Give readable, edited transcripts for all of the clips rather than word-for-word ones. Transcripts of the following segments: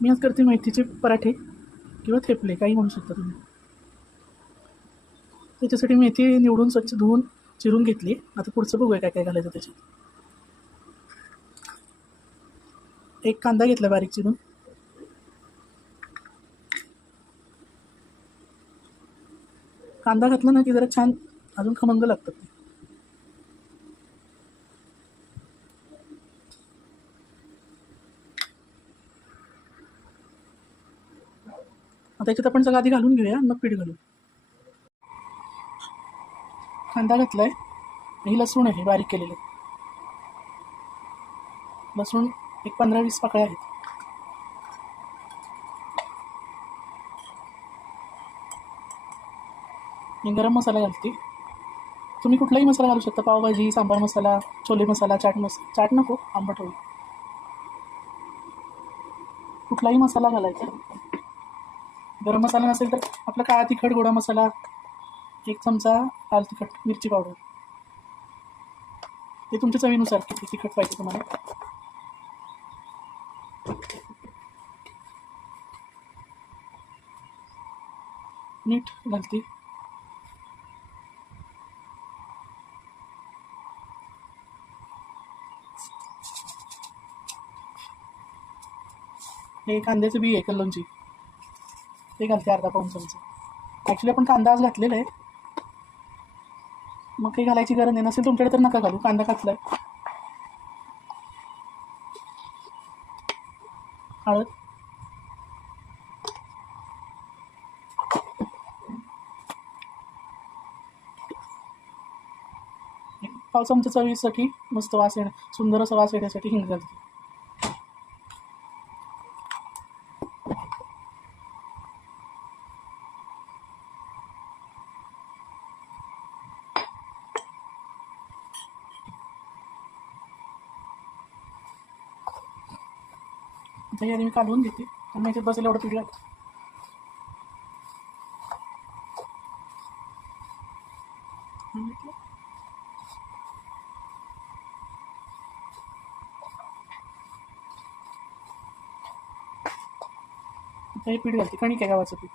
मी आज करते मेथीचे पराठे किंवा थेपले काही म्हणू शकता तुम्ही. त्याच्यासाठी मेथी निवडून स्वच्छ धुवून चिरून घेतली. आता पुढचं बघूया काय काय घालायचं त्याच्यात. एक कांदा घेतला बारीक चिरून. कांदा घातला ना की जरा छान अजून खमंग लागतात ते. आता याच्यात आपण सगळं आधी घालून घेऊया मग पीठ घालू. कांदा घातलाय आणि लसूण आहे बारीक केलेलं. लसूण एक 15-20 पाकळ्या आहेत. मी गरम मसाला घालते. तुम्ही कुठलाही मसाला घालू शकता. पावभाजी, सांबार मसाला, छोले मसाला, चाट नको आंबट होईल. कुठलाही मसाला घालायचा. गरम मसाला नसेल तर आपला काळा तिखट, गोडा मसाला, 1 चमचा लाल तिखट, मिरची पावडर. ते तुमच्या चवीनुसार किती तिखट पाहिजे तुम्हाला. मीठ घालते. हे कांद्याचं बी आहे कल्लोंची, ते घालते अर्धा पाऊण चमचा. ॲक्च्युली आपण कांदा आज घातलेला आहे, मग काही घालायची गरज नाही. नसेल तुमच्याकडे तर नका घालू. कांदा घातलाय. हळद, एक पाव चमचा चवीसाठी मस्त वास येणं, सुंदर असा वास येण्यासाठी हिंग घालते. आता याने मी काढून घेते आणि याच्यात बसेल एवढं पीठ घालते. आता हे पीठ घालते, कणिक आहे गव्हाचं पीठ.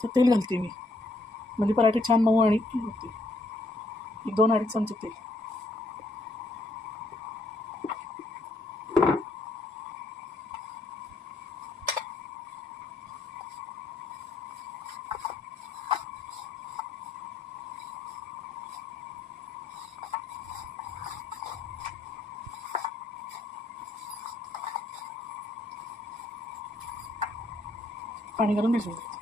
तर तेल घालते मी, म्हणजे पराठे छान मऊ आणि होते. 1-2-2.5 चमचे तेल. पाणी घालून भिजवून घ्यायचं.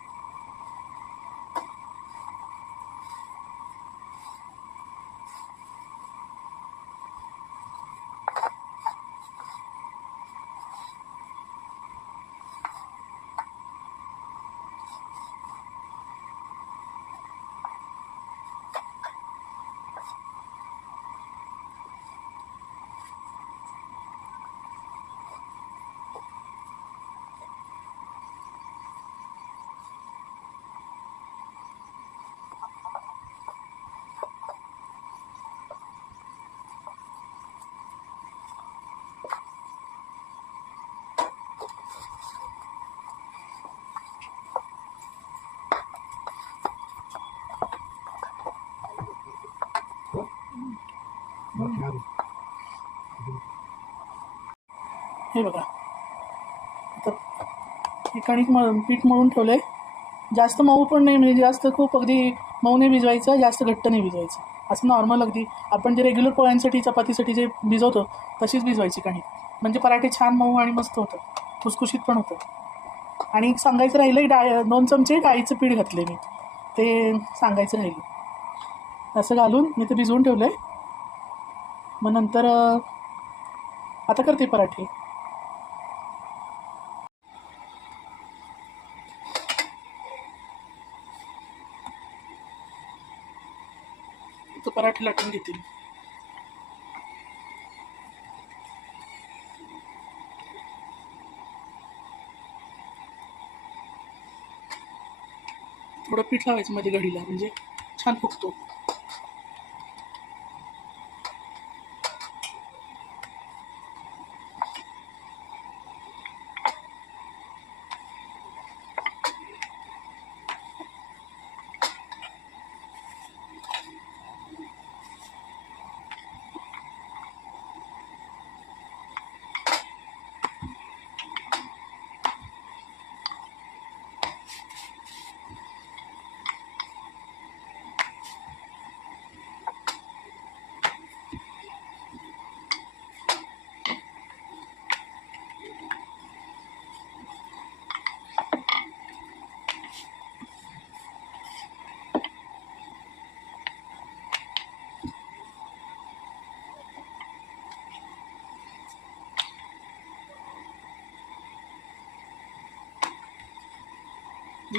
हे बघा, आता हे कणिक पीठ मळून ठेवलं आहे. जास्त मऊ पण नाही, म्हणजे जास्त खूप अगदी मऊ नाही भिजवायचं, जास्त घट्ट नाही भिजवायचं. असं नॉर्मल अगदी आपण जे रेग्युलर पोळ्यांसाठी, चपातीसाठी जे भिजवतो तशीच भिजवायची कणिक. म्हणजे पराठे छान मऊ आणि मस्त होतं, खुसखुशीत पण होतं. आणि सांगायचं राहिलं, 2 चमचे डाळीचं पीठ घातले मी, ते सांगायचं राहिलं. असं घालून मी ते भिजवून ठेवलं आहे. मग नंतर आता करते पराठे. पराठे लाटून घेते. थोडं पीठ लावायचं मध्ये घडीला, म्हणजे छान फुगतो.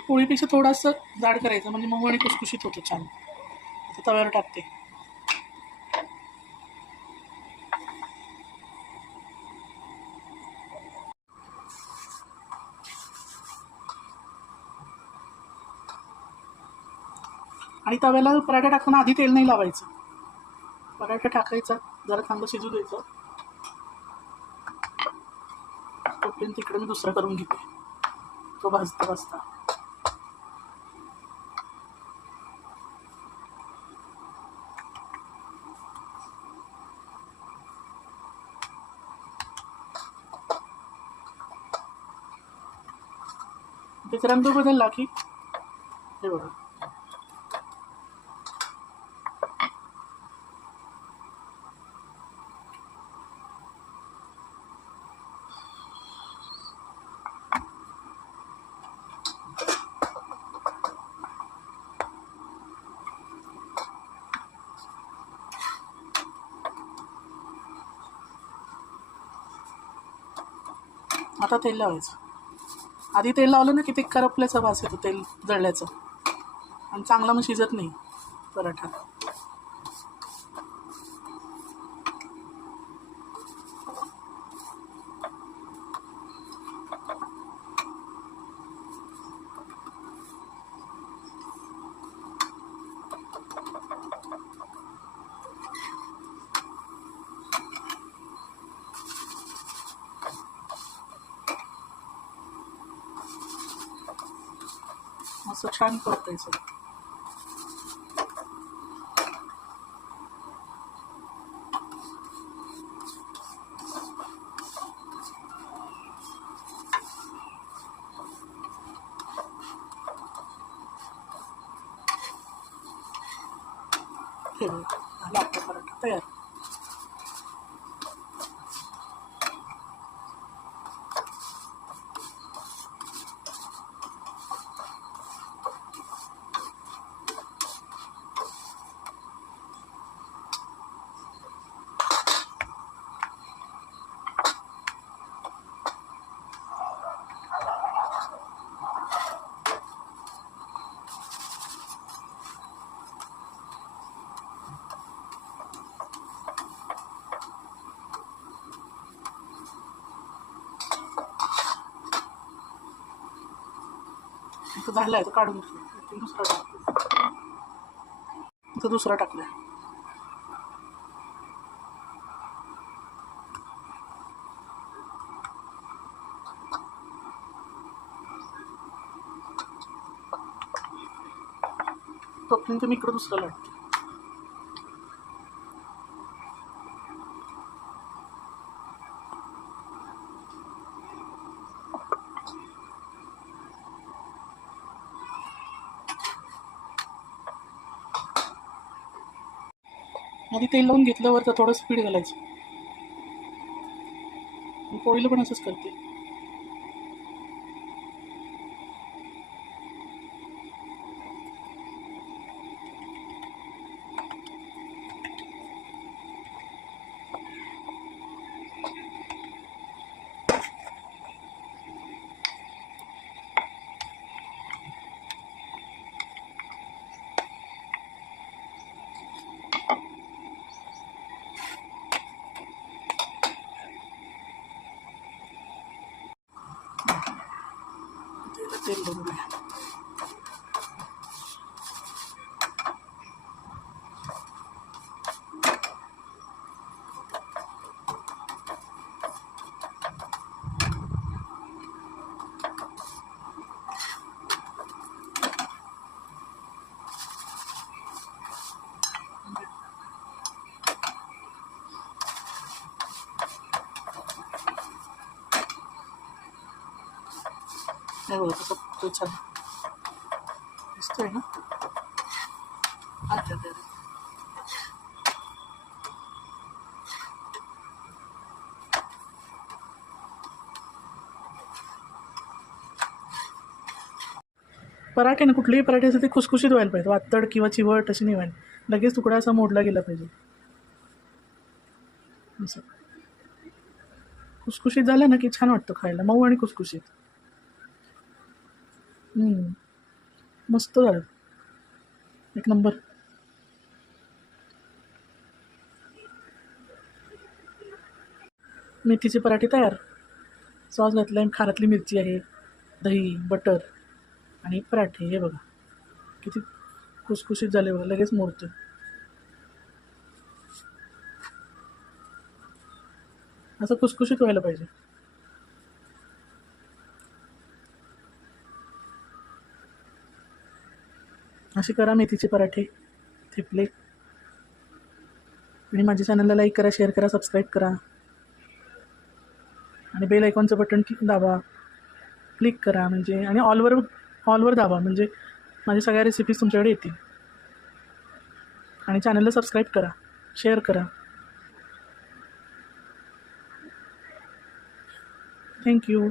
पोळीपेक्षा थोडंसं जाड करायचं, म्हणजे मऊ आणि खुसखुशीत होतं छान. आता तव्यावर टाकते. आणि तव्याला पराठा टाकताना आधी तेल नाही लावायचं. पराठा टाकायचा, जरा चांगलं शिजू द्यायचं. तोपर्यंत तिकडे मी दुसरा करून घेते, तो भाजता भाजता. त्याचा रंग बदलला की हे बघा, आता तेल लावायचं. आधी तेल लावलं ना की ते करपल्याचा वास येतो, तेल जळल्याचं, आणि चांगला मग शिजत नाही पराठा. असं छान परतायचं. हे बघा, झाला आपला पराठा तयार. इथं झालं आहे, तर काढून घेतलं. दुसरा टाकला, इथं दुसरा टाकला. तोपर्यंत मी इकडं दुसरा लाटते. आधी तेल लावून घेतल्यावर तर थोडं स्पीड घालायचं. पोळीला पण असंच करते. तेल बघूया. हे बघा कसं तो छान दिसतोय ना. अच्छा अच्छा. पराठे ना, कुठलेही पराठे असं ते खुसखुशीत व्हायला पाहिजे. वातड किंवा चिवट अशी नाही व्हायला. लगेच तुकडा असा मोडला गेला पाहिजे. असं खुसखुशीत झालं ना की छान वाटतं खायला, मऊ आणि खुसखुशीत. मस्त झालं, एक नंबर. मेथीचे पराठे तयार. सॉस घातला, खारातली मिरची आहे, दही, बटर आणि पराठे. हे बघा किती खुसखुशीत झाले बघा, लगेच मोडतं. असं खुसखुशीत व्हायला पाहिजे. असे करा मेथीचे पराठे, थेपले. आणि माझ्या चॅनलला लाईक करा, शेअर करा, सबस्क्राईब करा आणि बेल आयकॉनचं बटन दाबा, क्लिक करा म्हणजे, आणि ऑलवर दाबा म्हणजे माझ्या सगळ्या रेसिपीज तुमच्याकडे येतील. आणि चॅनलला सबस्क्राईब करा, शेअर करा. थँक्यू.